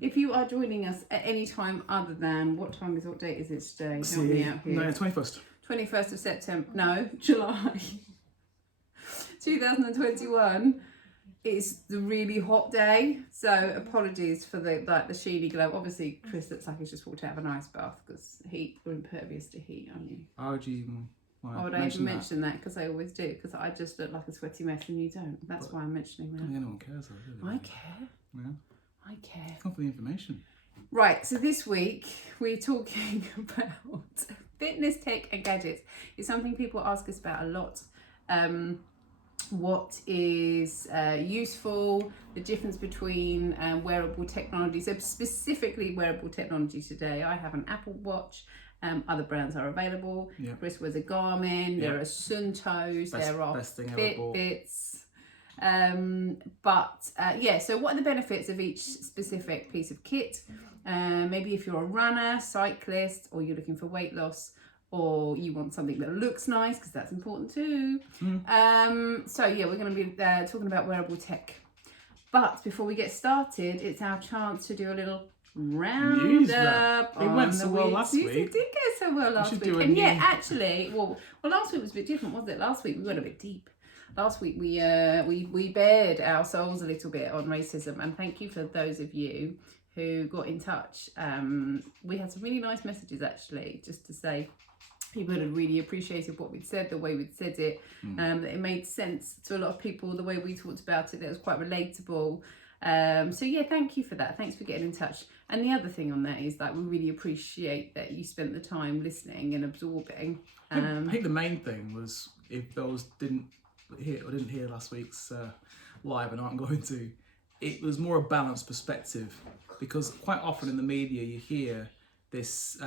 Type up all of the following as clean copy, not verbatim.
If you are joining us at any time other than, what date is it today? Help me out here. No, 21st. 21st of September, no, July 2021 is the really hot day. So apologies for the sheeny glow. Obviously, Chris looks like he's just walked out of an ice bath because you're impervious to heat, aren't you? How would you even would I even mention that? Because I always do, because I just look like a sweaty mess and you don't. That's why I'm mentioning that. No one cares though, do they? I care. Yeah. I care. Come for the information. Right, so this week we're talking about fitness, tech and gadgets. It's something people ask us about a lot. What is useful, the difference between wearable technology. So specifically wearable technology today. I have an Apple Watch. Other brands are available. Yeah. Chris wears a Garmin. Yeah. There are Suntos. There are Fitbits. So what are the benefits of each specific piece of kit? Maybe if you're a runner, cyclist, or you're looking for weight loss, or you want something that looks nice, because that's important too. We're going to be talking about wearable tech. But before we get started, it's our chance to do a little roundup. It went so well last week. It did go so well last week. And actually, well, last week was a bit different, wasn't it? Last week we went a bit deep. Last week we bared our souls a little bit on racism, and thank you for those of you who got in touch. We had some really nice messages actually, just to say people had really appreciated what we'd said, the way we'd said it, that it made sense to a lot of people, the way we talked about it, that was quite relatable. Thank you for that. Thanks for getting in touch. And the other thing on that is that we really appreciate that you spent the time listening and absorbing. I think the main thing was, if those didn't hear last week's live, and aren't going to, it was more a balanced perspective, because quite often in the media you hear this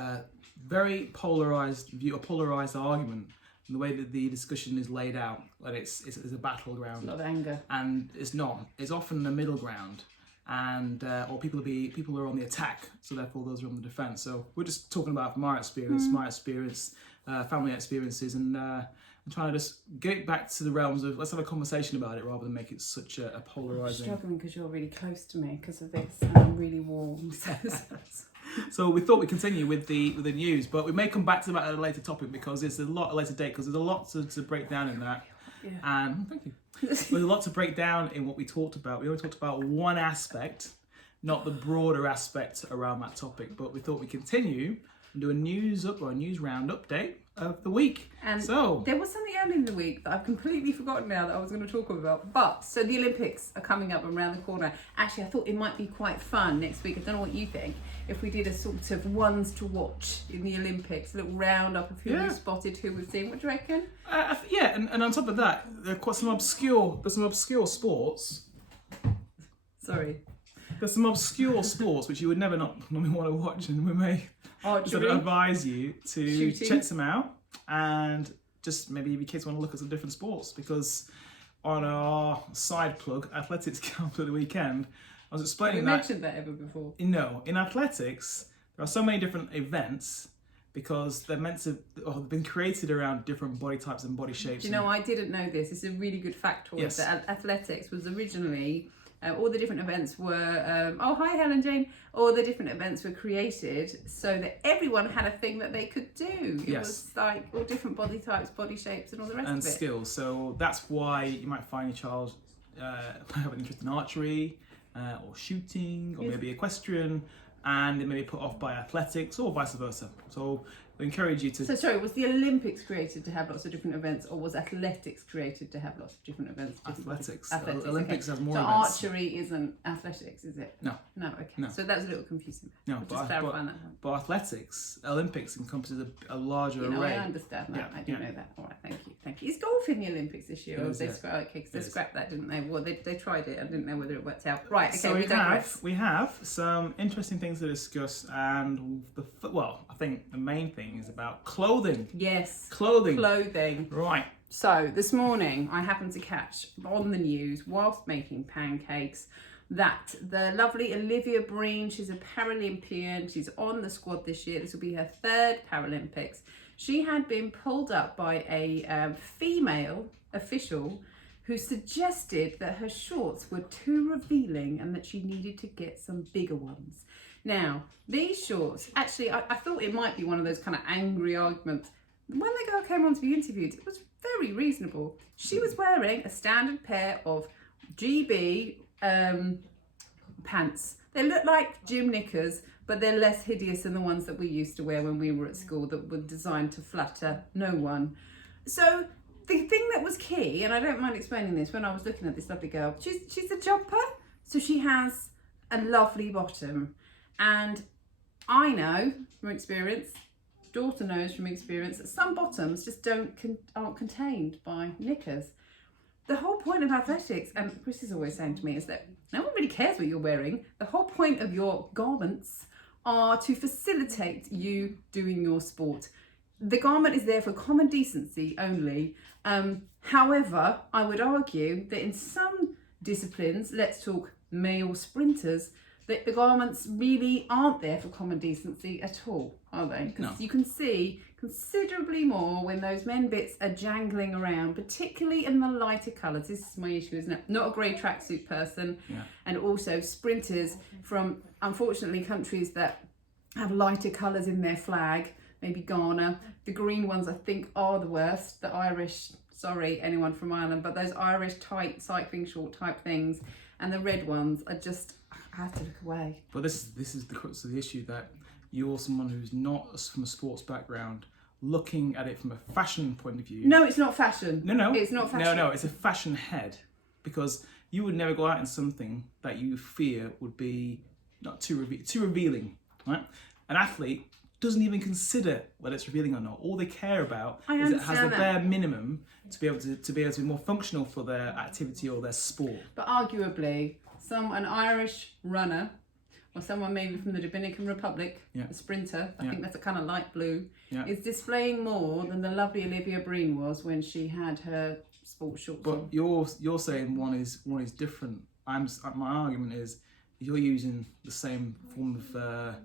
very polarized view, a polarized argument, and the way that the discussion is laid out, that it's a battleground. It's a lot of anger, and it's not. It's often a middle ground, and or people are on the attack, so therefore those are on the defense. So we're just talking about from our experience, family experiences, and I'm trying to just get back to the realms of, let's have a conversation about it rather than make it such a polarizing. I'm struggling because you're really close to me because of this, and I'm really warm. So we thought we'd continue with the news, but we may come back to that at a later topic, because it's a later date, because there's a lot to break down in that. Yeah. And thank you. There's a lot to break down in what we talked about. We only talked about one aspect, not the broader aspect around that topic. But we thought we'd continue and do a news round update of the week. And so there was something early in the week that I've completely forgotten now that I was going to talk about. But so the Olympics are coming up around the corner. Actually, I thought it might be quite fun next week. I don't know what you think. If we did a sort of ones to watch in the Olympics, a little roundup of who we've spotted, who we've seen. What do you reckon? And on top of that, there are quite some obscure sports. Sorry. There's some obscure sports which you would never normally want to watch, and we may advise you to check some out, and just maybe if your kids want to look at some different sports, because on our side plug, athletics camp for the weekend, I was explaining Have we mentioned that ever before? No, in athletics, there are so many different events because they're they've been created around different body types and body shapes. Do you know, I didn't know this. It's a really good factoid that athletics was originally, all the different events were, hi Helen Jane, all the different events were created so that everyone had a thing that they could do. It was like all different body types, body shapes and all the rest of it. And skills. So that's why you might find your child have an interest in archery, or shooting, or maybe equestrian, and it may be put off by athletics, or vice versa. So we encourage you to... So sorry, was the Olympics created to have lots of different events, or was athletics created to have lots of different events? Athletics. Olympics has more events. So archery isn't athletics, is it? No. No, okay. No. So that's a little confusing. No, but athletics, Olympics encompasses a larger array. I understand that. I didn't know that. All right, thank you. Is golf in the Olympics this year? They scrapped that, didn't they? Well, they tried it. I didn't know whether it worked out. Right, okay, so we have some interesting things to discuss, and I think the main thing is about clothing. Yes. Clothing. Right. So this morning I happened to catch on the news whilst making pancakes that the lovely Olivia Breen, she's a Paralympian, she's on the squad this year. This will be her third Paralympics. She had been pulled up by a female official who suggested that her shorts were too revealing and that she needed to get some bigger ones. Now, these shorts, actually, I thought it might be one of those kind of angry arguments. When the girl came on to be interviewed, it was very reasonable. She was wearing a standard pair of GB pants. They look like gym knickers, but they're less hideous than the ones that we used to wear when we were at school that were designed to flatter no one. So the thing that was key, and I don't mind explaining this, when I was looking at this lovely girl, she's a jumper, so she has a lovely bottom. And I know from experience, daughter knows from experience, that some bottoms just aren't contained by knickers. The whole point of athletics, and Chris is always saying to me, is that no one really cares what you're wearing. The whole point of your garments are to facilitate you doing your sport. The garment is there for common decency only. However, I would argue that in some disciplines, let's talk male sprinters, that the garments really aren't there for common decency at all, are they? Because you can see considerably more when those men bits are jangling around, particularly in the lighter colours. This is my issue, isn't it? Not a grey tracksuit person. Yeah. And also sprinters from, unfortunately, countries that have lighter colours in their flag, maybe Ghana. The green ones, I think, are the worst. The Irish, sorry, anyone from Ireland, but those Irish tight cycling short type things, and the red ones are just, I have to look away. But this is the crux of the issue, that you're someone who's not from a sports background, looking at it from a fashion point of view. No, it's not fashion. No, it's not fashion. No, it's a fashion head, because you would never go out in something that you fear would be not too revealing, right? An athlete doesn't even consider whether it's revealing or not. All they care about is it has the bare minimum to be able to be more functional for their activity or their sport. But arguably, an Irish runner, or someone maybe from the Dominican Republic, a sprinter, I think that's a kind of light blue, is displaying more than the lovely Olivia Breen was when she had her sports shorts but on. You're saying one is different. My argument is you're using the same form of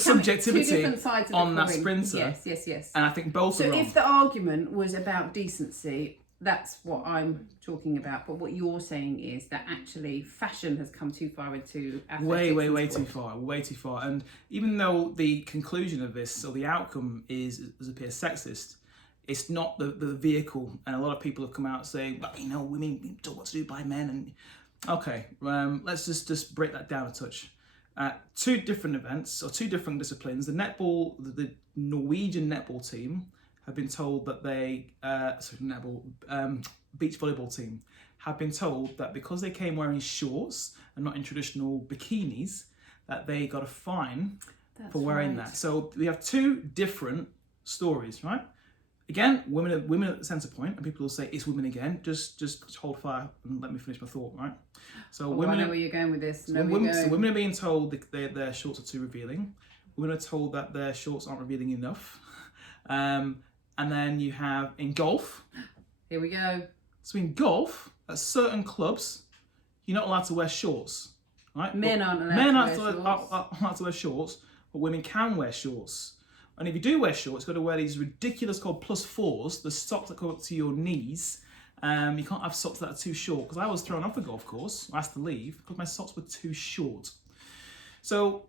subjectivity on that sprinter. Yes. And I think both are wrong. So if the argument was about decency, that's what I'm talking about. But what you're saying is that actually fashion has come too far into athletics. Way too far. And even though the conclusion of this, or the outcome does appear sexist, it's not the vehicle. And a lot of people have come out saying, well, women don't want to do by men. And okay, let's just break that down a touch. Two different events, or two different disciplines. The Norwegian netball team have been told that beach volleyball team have been told that because they came wearing shorts and not in traditional bikinis, that they got a fine for wearing that. So we have two different stories, right? Again, women at the centre point, and people will say it's women again. Just hold fire and let me finish my thought, right? So I know where you're going with this. So women are being told that their shorts are too revealing. Women are told that their shorts aren't revealing enough. And then you have in golf. Here we go. So in golf, at certain clubs, you're not allowed to wear shorts, right? Men aren't allowed to wear shorts, but women can wear shorts. And if you do wear shorts, you've got to wear these ridiculous called +4s, the socks that go up to your knees. You can't have socks that are too short, because I was thrown off the golf course, I asked to leave, because my socks were too short. So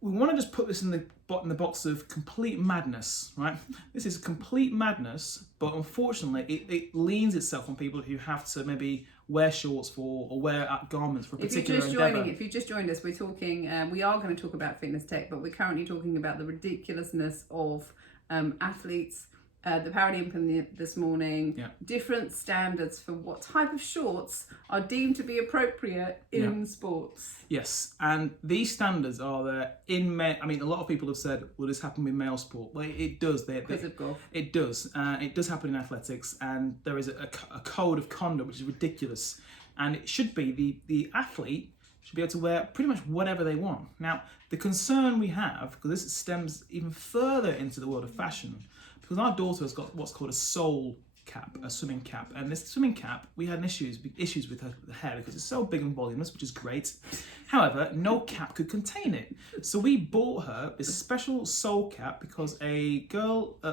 we want to just put this in the box of complete madness, right? This is complete madness, but unfortunately it leans itself on people who have to maybe wear shorts or wear garments for a particular endeavour. If you just joined us, we are going to talk about fitness tech, but we're currently talking about the ridiculousness of athletes, the Paralympian this morning, different standards for what type of shorts are deemed to be appropriate in sports. Yes, and these standards are there in a lot of people have said, will this happen with male sport? Well, it does. Because of golf. It does. It does happen in athletics, and there is a code of conduct which is ridiculous. And it should be the athlete should be able to wear pretty much whatever they want. Now, the concern we have, because this stems even further into the world of fashion, because our daughter has got what's called a soul cap, a swimming cap, and this swimming cap, we had issues with her hair because it's so big and voluminous, which is great. However, no cap could contain it, so we bought her this special soul cap because a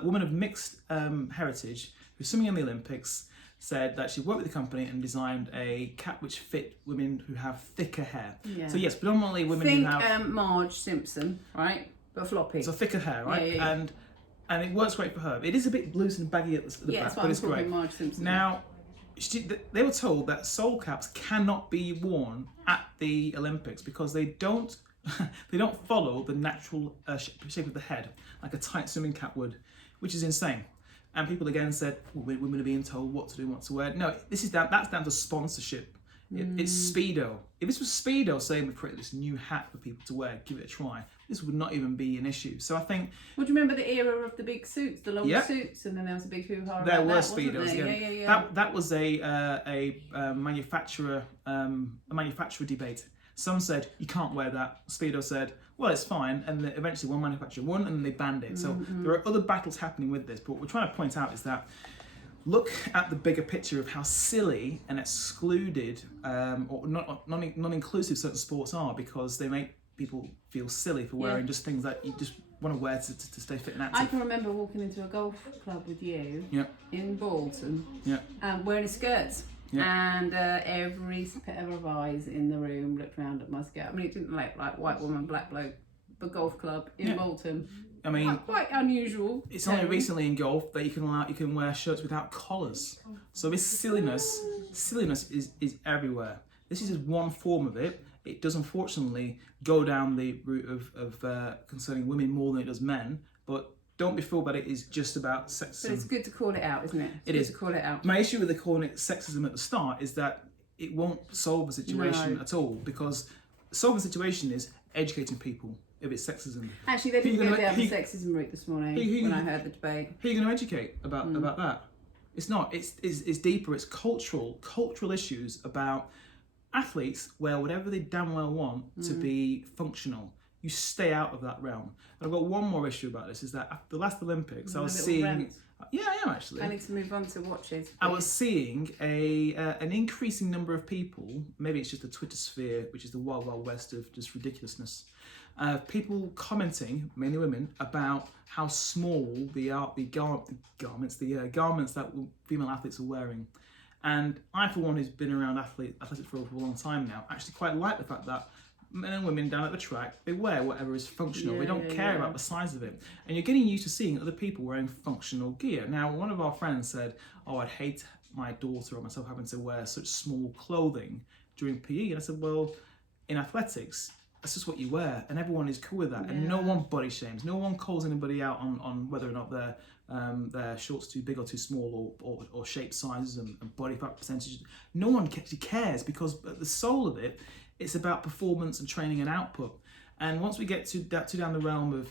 woman of mixed heritage who's swimming in the Olympics, said that she worked with the company and designed a cap which fit women who have thicker hair. Yeah. So yes, predominantly women who have... Marge Simpson, right? But floppy. So thicker hair, right? Yeah. And it works great for her. It is a bit loose and baggy at the back, but it's great. Marge Simpson. Now, they were told that soul caps cannot be worn at the Olympics because they don't follow the natural shape of the head like a tight swimming cap would, which is insane. And people again said, well, women are being told what to do and what to wear. No, that's down to sponsorship. It's Speedo. If this was Speedo saying we created this new hat for people to wear, give it a try, this would not even be an issue. So I think... Well, do you remember the era of the big suits, the long suits, and then there was a big hoo-ha about there were that, Speedos, yeah. That was a manufacturer debate. Some said, you can't wear that. Speedo said, well, it's fine. And then eventually one manufacturer won and then they banned it. So there are other battles happening with this. But what we're trying to point out is that look at the bigger picture of how silly and excluded or non-inclusive certain sports are, because they make people feel silly for wearing just things that you just want to wear to stay fit and active. I can remember walking into a golf club with you in Bolton wearing a skirt. Yeah. And every pair of eyes in the room looked round at my skirt. I mean, it didn't look like white woman, black bloke, but golf club in Bolton. I mean, quite unusual. It's only recently in golf that you can wear shirts without collars. So this silliness is everywhere. This is just one form of it. It does unfortunately go down the route of concerning women more than it does men, but don't be fooled by it is just about sexism. But it's good to call it out, isn't it? It is. To call it out. My issue with calling it sexism at the start is that it won't solve the situation at all, because solving the situation is educating people if it's sexism. Actually, they didn't go down the sexism route this morning when I heard the debate. Who are you going to educate about that? It's not. It's deeper. It's cultural issues about athletes wear whatever they damn well want to be functional. You stay out of that realm. And I've got one more issue about this, is that after the last Olympics, I was seeing... Rant. Yeah, I am actually. I need to move on to watches. I was seeing an increasing number of people, maybe it's just the Twitter sphere, which is the wild, wild west of just ridiculousness, people commenting, mainly women, about how small the garments that female athletes are wearing. And I, for one, who's been around athletics for a long time now, actually quite like the fact that men and women down at the track, they wear whatever is functional. They don't care about the size of it. And you're getting used to seeing other people wearing functional gear. Now, one of our friends said, oh, I'd hate my daughter or myself having to wear such small clothing during PE. And I said, well, in athletics, that's just what you wear. And everyone is cool with that. And no one body shames. No one calls anybody out on whether or not their shorts too big or too small, or shape sizes and body fat percentages. No one actually cares, because at the soul of it, it's about performance and training and output. And once we get to down the realm of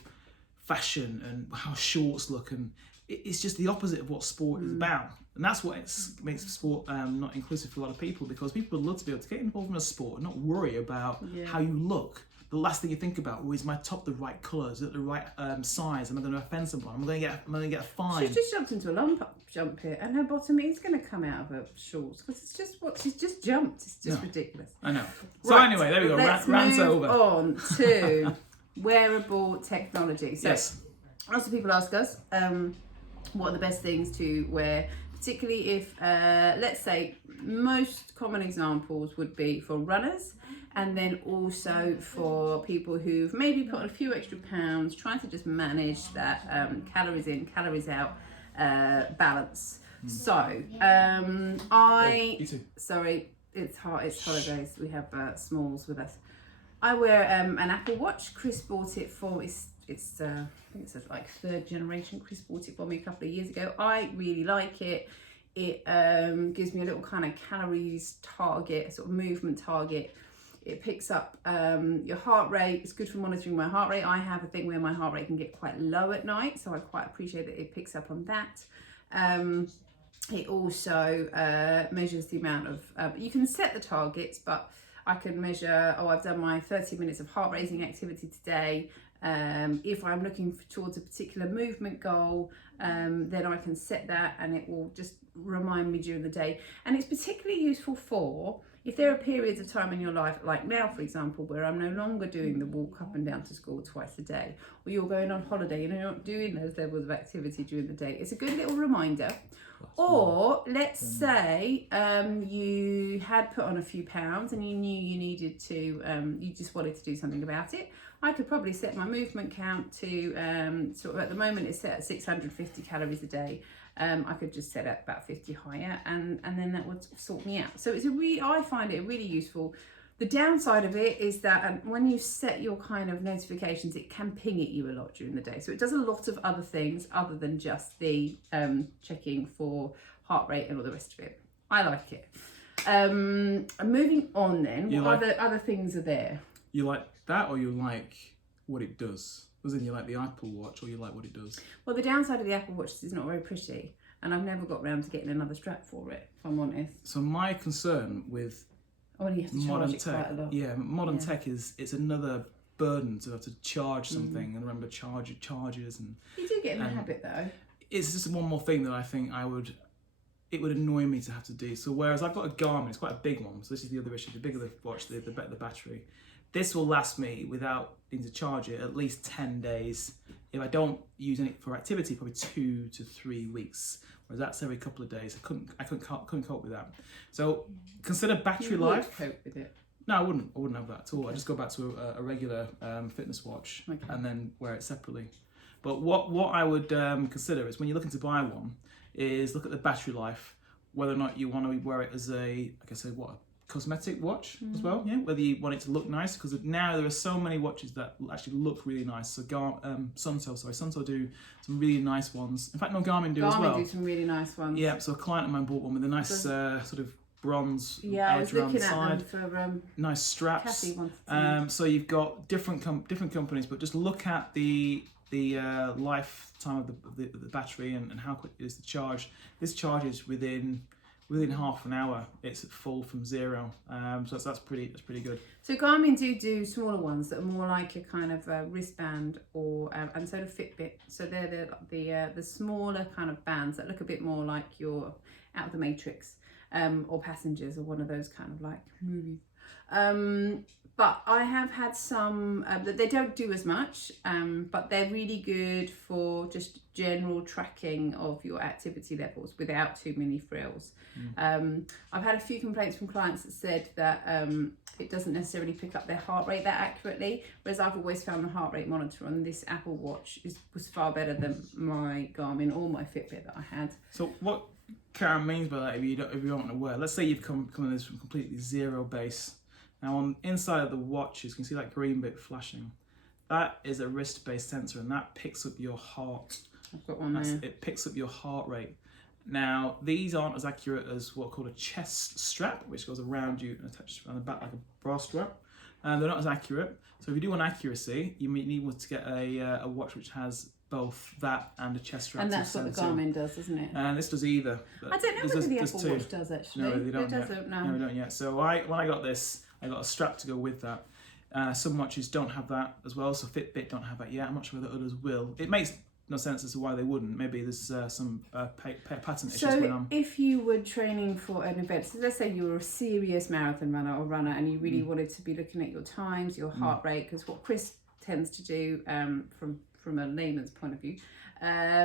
fashion and how shorts look, and it's just the opposite of what sport is about. And that's what makes sport not inclusive for a lot of people, because people would love to be able to get involved in a sport and not worry about how you look. The last thing you think about, is my top the right colour? Is it the right size? Am I going to offend someone? Am I going to get a fine? She's just jumped into a long jump here, and her bottom is going to come out of her shorts, because it's just what she's just jumped. It's just ridiculous. I know. So anyway, there we go. Rant's over. Let's move on to wearable technology. So lots of people ask us, what are the best things to wear? Particularly if, let's say, most common examples would be for runners, and then also for people who've maybe put on a few extra pounds, trying to just manage that calories in, calories out balance. So, sorry, it's hot, it's holidays, we have Smalls with us. I wear an Apple Watch. Chris bought it for, it's I think it's like third generation. Chris bought it for me a couple of years ago. I really like it. It gives me a little kind of calories target, sort of movement target. It picks up your heart rate. It's good for monitoring my heart rate. I have a thing where my heart rate can get quite low at night, so I quite appreciate that it picks up on that. It also measures the amount of, you can set the targets, but I can measure, I've done my 30 minutes of heart raising activity today. If I'm looking towards a particular movement goal, then I can set that, and it will just remind me during the day. And it's particularly useful for if there are periods of time in your life, like now, for example, where I'm no longer doing the walk up and down to school twice a day, or you're going on holiday and you're not doing those levels of activity during the day. It's a good little reminder. Or let's say you had put on a few pounds and you knew you needed to, you just wanted to do something about it. I could probably set my movement count to, sort of at the moment it's set at 650 calories a day. I could just set it about 50 higher and then that would sort me out. So it's I find it really useful. The downside of it is that when you set your kind of notifications, it can ping at you a lot during the day. So it does a lot of other things other than just the checking for heart rate and all the rest of it. I like it. Moving on then, what other things are there? You like that, or you like what it does? As in, you like the Apple Watch, or you like what it does? Well, the downside of the Apple Watch is it's not very pretty, and I've never got round to getting another strap for it, if I'm honest. So my concern with you have to modern charge it quite a lot. Yeah, modern tech is it's another burden to have to charge something and remember charges and. You do get in the habit though. It's just one more thing that I think it would annoy me to have to do. So whereas I've got a Garmin, it's quite a big one. So this is the other issue. The bigger the watch, the better the battery. This will last me without needing to charge it at least 10 days. If I don't use it for activity, probably 2 to 3 weeks. Whereas that's every couple of days. I couldn't cope with that. So consider battery life. Cope with it. No, I wouldn't have that at all. I just go back to a regular fitness watch and then wear it separately. But what I would consider is when you're looking to buy one, is look at the battery life, whether or not you want to wear it as a cosmetic watch as well, yeah. Whether you want it to look nice, because now there are so many watches that actually look really nice. So Sunto do some really nice ones. In fact, Garmin do as well. Garmin do some really nice ones. Yeah. So a client of mine bought one with a nice sort of bronze I was edge around the looking at side. them for nice straps. Kathy wanted to. So you've got different companies, but just look at the lifetime of the battery and how quick it is to charge. This charges within half an hour. It's at full from zero. So that's pretty good. So Garmin do smaller ones that are more like a kind of wristband, or and so do Fitbit. So they're the smaller kind of bands that look a bit more like you're out of the Matrix, or Passengers, or one of those kind of like movies. But I have had some that they don't do as much, but they're really good for just general tracking of your activity levels without too many frills. I've had a few complaints from clients that said that it doesn't necessarily pick up their heart rate that accurately, whereas I've always found the heart rate monitor on this Apple Watch was far better than my Garmin or my Fitbit that I had. So what Karen means by that, if you don't want to wear, let's say you've come in this from completely zero base. Now on inside of the watches, you can see that green bit flashing. That is a wrist-based sensor, and that picks up your heart. I've got one there. It picks up your heart rate. Now these aren't as accurate as what's called a chest strap, which goes around you and attaches around the back like a bra strap. They're not as accurate. So if you do want accuracy, you need to get a watch which has both that and a chest strap. And that's what the Garmin does, isn't it? And this does either. I don't know whether the Apple Watch does actually. No, they don't yet. Doesn't. No, they don't yet. So when I got this, I got a strap to go with that. Some watches don't have that as well, so Fitbit don't have that yet. I'm not sure whether others will. It makes no sense as to why they wouldn't. Maybe there's some patent issues going on. So if you were training for an event, so let's say you were a serious marathon runner or runner and you really wanted to be looking at your times, your heart rate, because what Chris tends to do from a layman's point of view,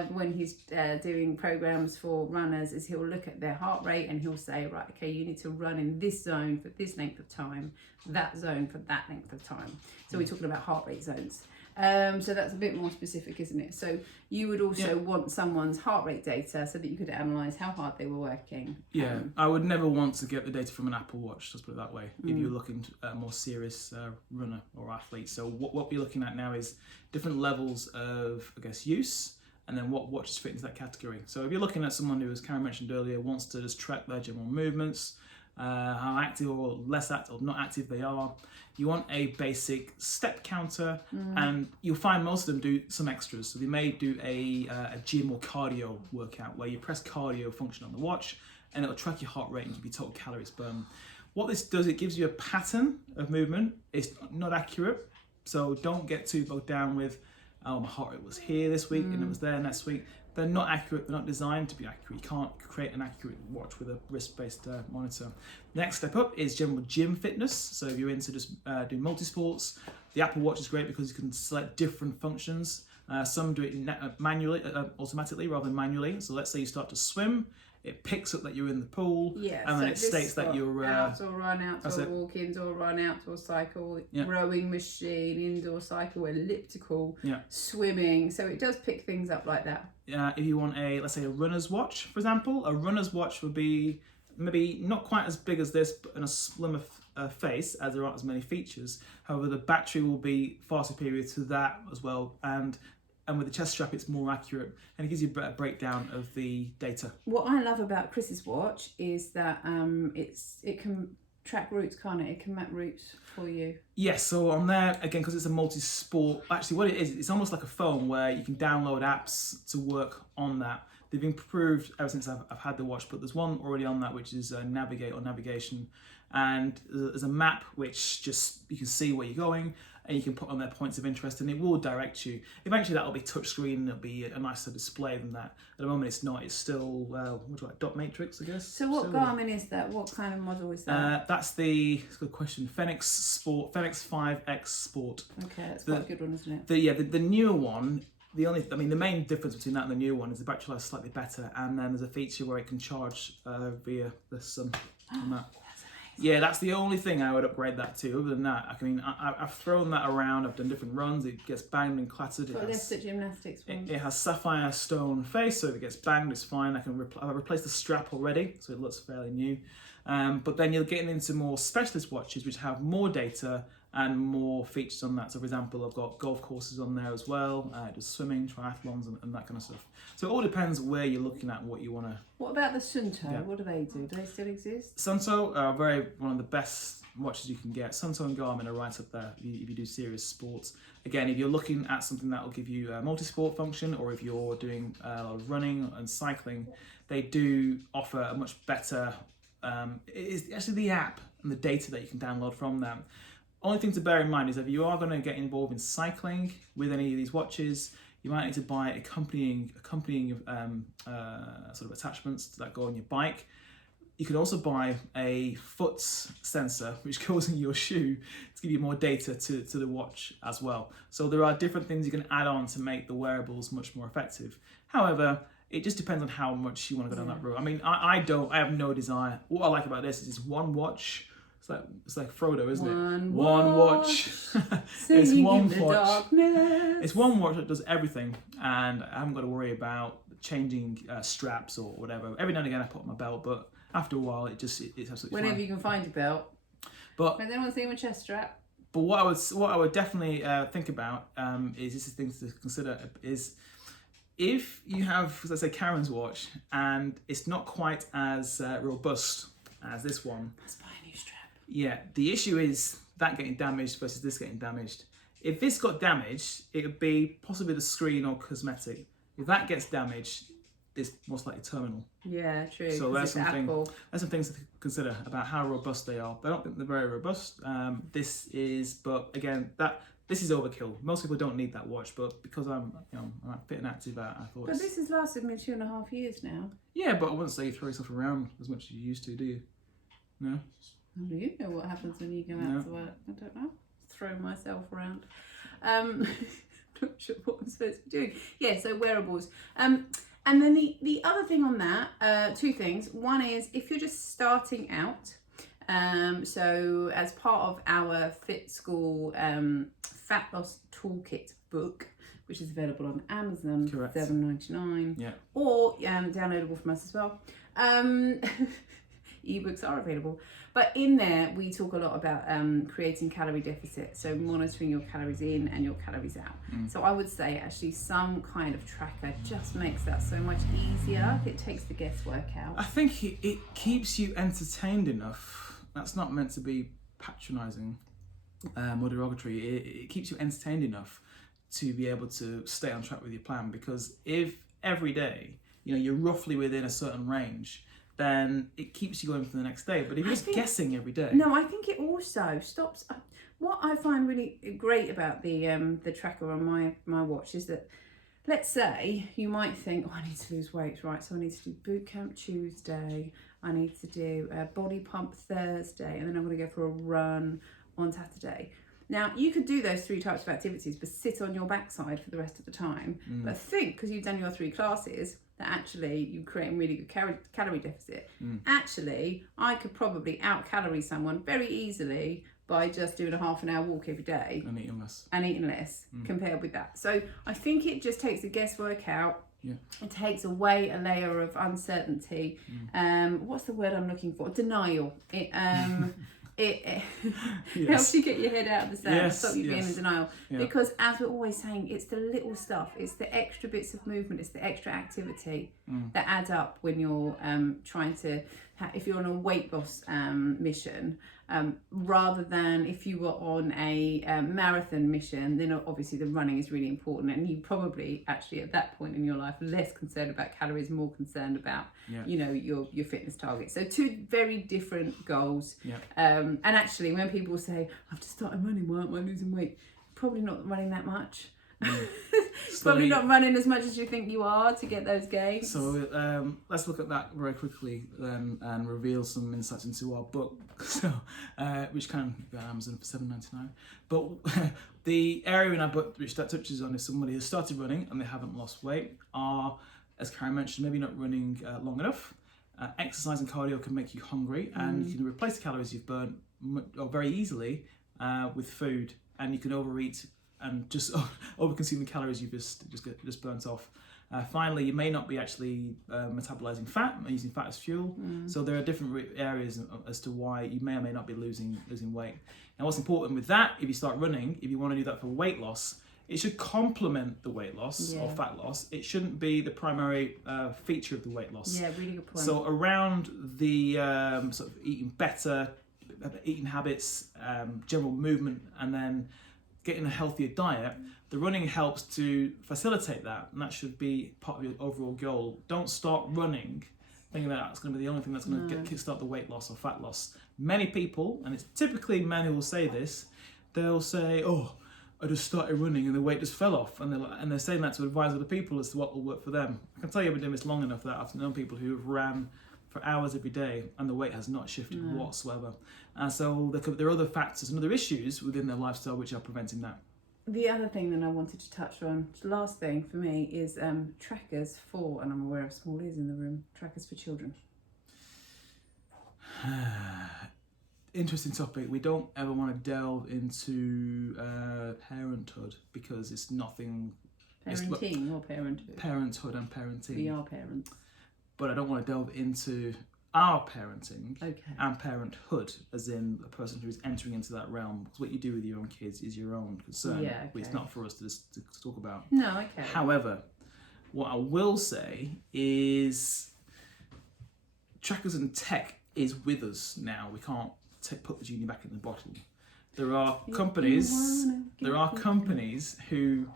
when he's doing programs for runners, is he'll look at their heart rate and he'll say, right, okay, you need to run in this zone for this length of time, that zone for that length of time. So we're talking about heart rate zones. So that's a bit more specific, isn't it? So you would also want someone's heart rate data so that you could analyse how hard they were working. Yeah, I would never want to get the data from an Apple Watch, let's put it that way, if you're looking at a more serious runner or athlete. So what we're looking at now is different levels of, I guess, use, and then what watches fit into that category. So if you're looking at someone who, as Karen mentioned earlier, wants to just track their general movements, how active or less active or not active they are, you want a basic step counter, and you'll find most of them do some extras. So they may do a gym or cardio workout where you press cardio function on the watch and it'll track your heart rate and give you total calories burned. What this does, it gives you a pattern of movement. It's not accurate, so don't get too bogged down with, oh, my heart rate was here this week and it was there next week. They're not accurate, they're not designed to be accurate. You can't create an accurate watch with a wrist-based monitor. Next step up is general gym fitness. So if you're into just doing multi-sports, the Apple Watch is great because you can select different functions. Some do it manually, automatically rather than manually. So let's say you start to swim, it picks up that you're in the pool, Yeah, and then it states that you're outdoor run, outdoor walk, indoor run, outdoor cycle, rowing machine, indoor cycle, elliptical, swimming. So it does pick things up like that. If you want let's say a runner's watch, for example, a runner's watch would be maybe not quite as big as this, but in a slimmer face, as there aren't as many features. However, the battery will be far superior to that as well, and with the chest strap it's more accurate, and it gives you a better breakdown of the data. What I love about Chris's watch is that it can track routes, can't it? It can map routes for you. Yes, so on there, again, because it's a multi-sport, actually what it is, it's almost like a phone where you can download apps to work on that. They've been improved ever since I've had the watch, but there's one already on that which is Navigate or Navigation, and there's a map which just you can see where you're going, and you can put on their points of interest, and it will direct you. Eventually that'll be touchscreen, and it'll be a nicer display than that. At the moment it's not, it's still dot matrix, I guess. So what Garmin is that? What kind of model is that? That's a good question. Fenix 5X Sport. Okay, that's quite a good one, isn't it? The newer one, the main difference between that and the new one is the battery life is slightly better, and then there's a feature where it can charge via the sun on that. Yeah, that's the only thing I would upgrade that to. Other than that, I've thrown that around. I've done different runs. It gets banged and clattered. But that's the gymnastics one. It has sapphire stone face, so if it gets banged, it's fine. I've replaced the strap already, so it looks fairly new. But then you're getting into more specialist watches, which have more data and more features on that. So, for example, I've got golf courses on there as well, just swimming, triathlons, and that kind of stuff. So it all depends where you're looking at and what you want to. What about the Sunto? Yeah. What do they do? Do they still exist? Sunto are one of the best watches you can get. Sunto and Garmin are right up there if you do serious sports. Again, if you're looking at something that will give you a multi-sport function, or if you're doing a lot of running and cycling, they do offer a much better. It's actually the app and the data that you can download from them. Only thing to bear in mind is if you are going to get involved in cycling with any of these watches, you might need to buy accompanying sort of attachments that go on your bike. You can also buy a foot sensor which goes in your shoe to give you more data to the watch as well. So there are different things you can add on to make the wearables much more effective. However, it just depends on how much you want to go down that route. I mean, I have no desire. What I like about this is it's one watch. It's like Frodo, isn't it? One watch. It's one watch. It's one watch that does everything, and I haven't got to worry about changing straps or whatever. Every now and again I put on my belt, but after a while it's absolutely whenever fine. You can find your belt. But and then once you have a chest strap. But what I would definitely think about is this is things to consider is if you have, let's say, Karen's watch and it's not quite as robust as this one. Let's buy a new strap. Yeah, the issue is that getting damaged versus this getting damaged. If this got damaged, it would be possibly the screen or cosmetic. If that gets damaged, it's most likely terminal. Yeah, true. So there's some things to consider about how robust they are. I don't think they're very robust. This is overkill. Most people don't need that watch, but because I'm fit and active, I thought. But this has lasted me 2.5 years now. Yeah, but I wouldn't say you throw yourself around as much as you used to, do you? No. Do you know what happens when you go out to work? I don't know. Throw myself around. Not sure what I'm supposed to be doing. Yeah, so wearables. And then the other thing on that, two things. One is if you're just starting out, so as part of our Fit School Fat Loss Toolkit book, which is available on Amazon, correct, $7.99, yeah, or downloadable from us as well. Ebooks are available, but in there we talk a lot about creating calorie deficit, so monitoring your calories in and your calories out. So I would say actually some kind of tracker just makes that so much easier. It takes the guesswork out. I think it keeps you entertained enough. That's not meant to be patronising or derogatory. It keeps you entertained enough to be able to stay on track with your plan, because if every day you're roughly within a certain range, then it keeps you going for the next day. But if you're just guessing every day... No, I think it also stops... What I find really great about the tracker on my watch is that, let's say, you might think, I need to lose weight, right? So I need to do boot camp Tuesday, I need to do a body pump Thursday, and then I'm going to go for a run on Saturday. Now, you could do those 3 types of activities, but sit on your backside for the rest of the time. But think, because you've done your 3 classes, that actually you create a really good calorie deficit. Actually, I could probably out-calorie someone very easily by just doing a half an hour walk every day. And eating less. Compared with that. So I think it just takes the guesswork out. Yeah. It takes away a layer of uncertainty. What's the word I'm looking for? Denial. It Yes. helps you get your head out of the sand, Yes, stop you being in denial. Yeah. Because as we're always saying, it's the little stuff, it's the extra bits of movement, it's the extra activity that adds up when you're trying to, if you're on a weight loss mission, rather than if you were on a marathon mission, then obviously the running is really important, and you probably actually at that point in your life less concerned about calories, more concerned about your fitness target. So two very different goals. And actually when people say I've just started running, why am I losing weight? Probably not running that much. Probably not running as much as you think you are to get those gains. So let's look at that very quickly then and reveal some insights into our book, which can be on Amazon for $7.99. But the area in our book which that touches on if somebody has started running and they haven't lost weight are, as Karen mentioned, maybe not running long enough. Exercise and cardio can make you hungry, and you can replace the calories you've burnt very easily with food, and you can overeat and just overconsume the calories you've just burnt off. Finally, you may not be actually metabolizing fat and using fat as fuel. So there are different areas as to why you may or may not be losing weight. Now, what's important with that, if you start running, if you want to do that for weight loss, it should complement the weight loss or fat loss. It shouldn't be the primary feature of the weight loss. Yeah, really good point. So around the sort of eating better, eating habits, general movement, and then getting a healthier diet, the running helps to facilitate that, and that should be part of your overall goal. Don't start running thinking that that's going to be the only thing that's going to kickstart the weight loss or fat loss. Many people, and it's typically men who will say this, they'll say, "Oh, I just started running and the weight just fell off," and they're saying that to advise other people as to what will work for them. I can tell you I've been doing this long enough that I've known people who have ran for hours every day and the weight has not shifted whatsoever. And so there are other factors and other issues within their lifestyle which are preventing that. The other thing that I wanted to touch on, the last thing for me, is trackers for, and I'm aware of small ears in the room, trackers for children. Interesting topic. We don't ever want to delve into parenthood because it's nothing. Parenting or parenthood? Parenthood and parenting. We are parents. But I don't want to delve into our parenting and parenthood, as in a person who's entering into that realm. Because what you do with your own kids is your own concern. Yeah, okay. It's not for us to talk about. No, okay. However, what I will say is trackers and tech is with us now. We can't put the genie back in the bottle. There are companies who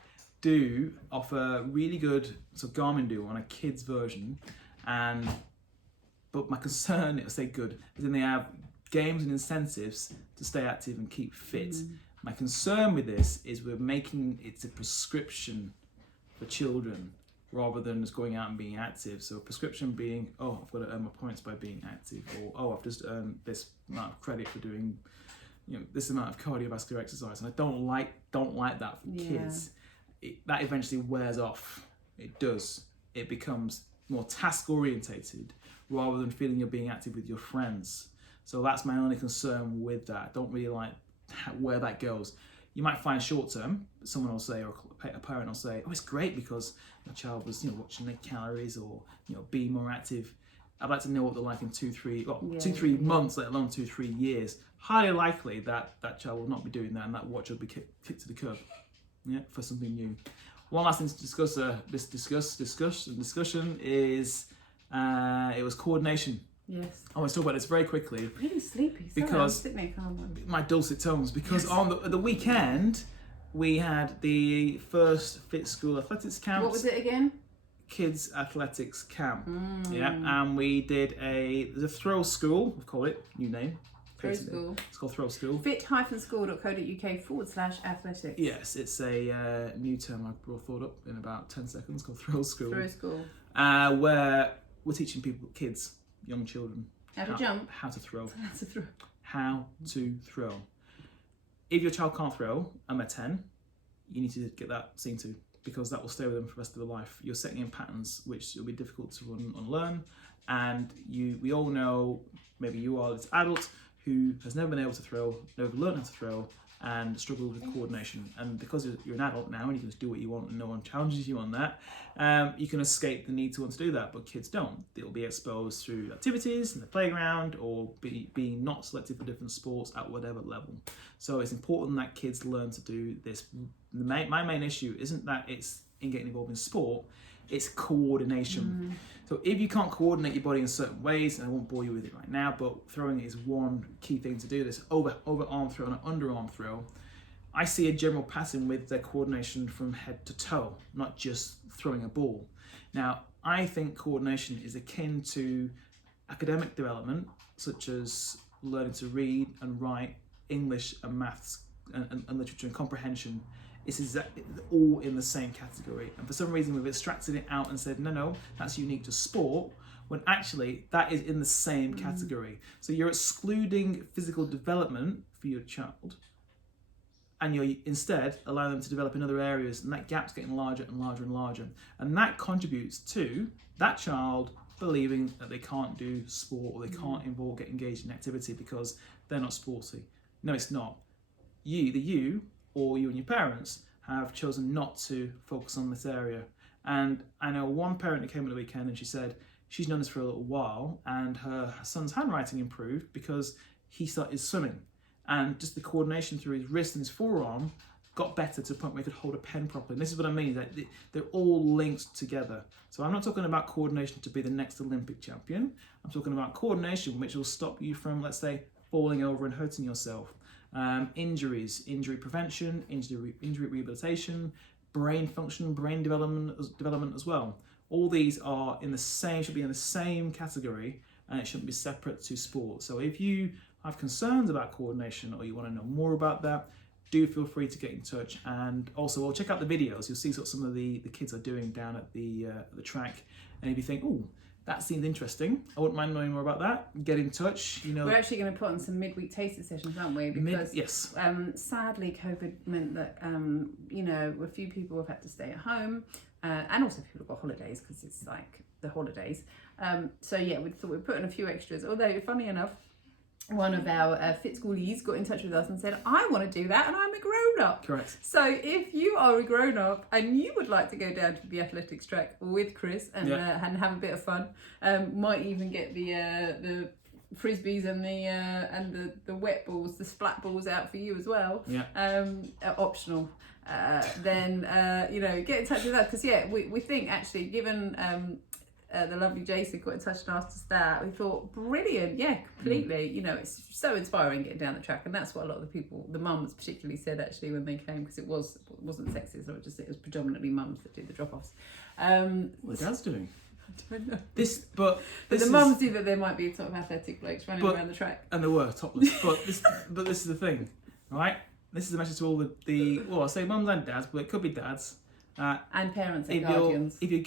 do offer really good, so Garmin do on a kids version, but my concern, it'll say good, is then they have games and incentives to stay active and keep fit. My concern with this is we're making it a prescription for children rather than just going out and being active. So a prescription being, oh, I've got to earn my points by being active, or oh, I've just earned this amount of credit for doing, this amount of cardiovascular exercise. And I don't like that for kids. That eventually wears off. It does. It becomes more task orientated rather than feeling you're being active with your friends. So that's my only concern with that. I don't really like where that goes. You might find short term, someone will say, or a parent will say, oh, it's great because my child was, watching their calories or, being more active. I'd like to know what they're like in 2-3 months, let alone 2-3 years. Highly likely that child will not be doing that and that watch will be kicked to the curb, for something new. One last thing to discuss, discussion is, it was coordination. Yes. I want to talk about this very quickly. I'm really sleepy. Sorry, because I'm sitting there calm. My dulcet tones. Because on the weekend we had the first Fit School Athletics Camp. What was it again? Kids Athletics Camp. And we did the Thrill School. We call it new name. Thrill School. It's called Thrill School. fit-school.co.uk/athletics. Yes, it's a new term I thought up in about 10 seconds called Thrill School. Thrill School. Where we're teaching kids, young children, how to jump, how to throw. How to throw. If your child can't throw and they're 10, you need to get that seen to. because that will stay with them for the rest of their life. You're setting in patterns which will be difficult to unlearn, and we all know, maybe you are this adult who has never been able to throw, never learned how to throw, and struggled with coordination. And because you're an adult now and you can just do what you want and no one challenges you on that, you can escape the need to want to do that, but kids don't. They'll be exposed through activities in the playground or being not selected for different sports at whatever level. So it's important that kids learn to do this. My main issue isn't that it's in getting involved in sport, it's coordination. So if you can't coordinate your body in certain ways, and I won't bore you with it right now, but throwing is one key thing to do this. Overarm throw and an underarm throw, I see a general pattern with their coordination from head to toe, not just throwing a ball. Now, I think coordination is akin to academic development, such as learning to read and write, English and maths and literature and comprehension. It's exactly all in the same category, and for some reason we've extracted it out and said no, that's unique to sport, when actually that is in the same category. So you're excluding physical development for your child, and you're instead allowing them to develop in other areas, and that gap's getting larger and larger and larger, and that contributes to that child believing that they can't do sport or they can't get engaged in activity because they're not sporty. No, it's not. You or you and your parents have chosen not to focus on this area. And I know one parent who came at the weekend and she said she's known this for a little while, and her son's handwriting improved because he started swimming, and just the coordination through his wrist and his forearm got better to the point where he could hold a pen properly. And this is what I mean, that they're all linked together. So I'm not talking about coordination to be the next Olympic champion. I'm talking about coordination which will stop you from, let's say, falling over and hurting yourself. Injuries, injury prevention, injury rehabilitation, brain function, brain development as well. All these are should be in the same category, and it shouldn't be separate to sport. So if you have concerns about coordination or you want to know more about that, do feel free to get in touch. And also, check out the videos. You'll see what some of the kids are doing down at the track. And if you think, oh, that seems interesting, I wouldn't mind knowing more about that, get in touch. We're actually going to put on some midweek taster sessions, aren't we? Because yes. Sadly, COVID meant that a few people have had to stay at home, and also people have got holidays because it's like the holidays. So yeah, we thought we'd put in a few extras. Although, funny enough, one of our fit schoolies got in touch with us and said, I want to do that and I'm a grown-up. Correct. So if you are a grown-up and you would like to go down to the athletics track with Chris and have a bit of fun, might even get the frisbees and the wet balls, the splat balls out for you as well, optional, then get in touch with us, because we think actually, given the lovely Jason got in touch and asked us that, we thought brilliant, completely. It's so inspiring getting down the track, and that's what a lot of the people, the mums particularly, said actually when they came, because it wasn't sexist, it was predominantly mums that did the drop-offs. What are dads doing? I don't know. But the mums do that. There might be sort of athletic blokes running around the track, and there were topless. but this is the thing, right? This is the message to all I say mums and dads, but it could be dads and parents and guardians. If you've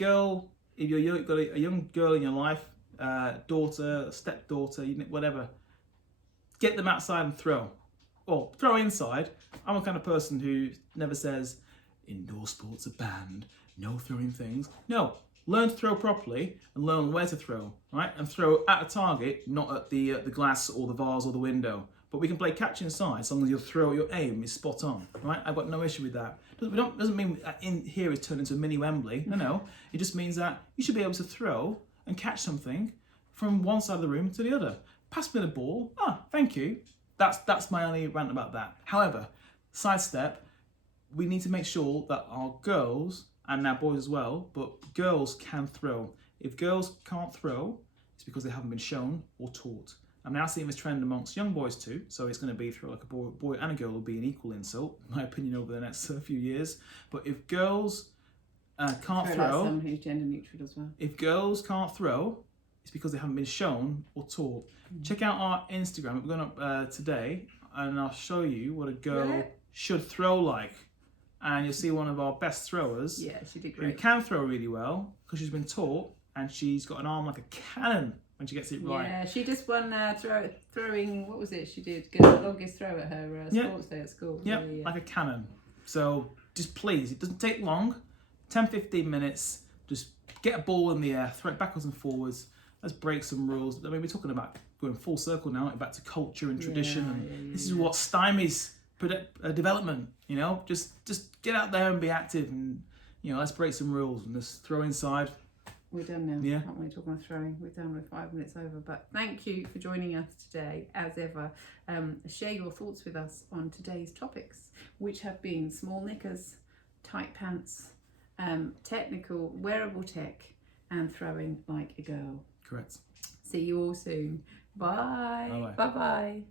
got a young girl in your life, daughter, stepdaughter, whatever, get them outside and throw. Or throw inside. I'm a kind of person who never says, indoor sports are banned, no throwing things. No, learn to throw properly and learn where to throw, right? And throw at a target, not at the glass or the vase or the window. But we can play catch inside as long as your aim is spot on, right? I've got no issue with that. Doesn't mean in here is turned into a mini Wembley. No. It just means that you should be able to throw and catch something from one side of the room to the other. Pass me the ball. Thank you. That's my only rant about that. However, sidestep, we need to make sure that our girls, and now boys as well, but girls can throw. If girls can't throw, it's because they haven't been shown or taught. I'm now seeing this trend amongst young boys too, so it's going to be through like a boy and a girl will be an equal insult, in my opinion, over the next few years. But if girls can't throw, like someone who's gender neutral as well. If girls can't throw, it's because they haven't been shown or taught. Check out our Instagram. We're going up today, and I'll show you what a girl should throw like. And you'll see one of our best throwers. Yeah, she did great. Who can throw really well because she's been taught, and she's got an arm like a cannon when she gets it right. Yeah, she just won throwing, what was it she did? The longest throw at her sports day at school. Yeah, like a cannon. So just please, it doesn't take long. 10-15 minutes, just get a ball in the air, throw it backwards and forwards. Let's break some rules. I mean, we're talking about going full circle now, back to culture and tradition, and this is what stymies development. You know, just get out there and be active, and you know, let's break some rules and just throw inside. We're done now. Yeah. Aren't we talking about throwing? We're done with 5 minutes over. But thank you for joining us today, as ever. Share your thoughts with us on today's topics, which have been small knickers, tight pants, technical, wearable tech, and throwing like a girl. Correct. See you all soon. Bye. Bye-bye. Bye-bye.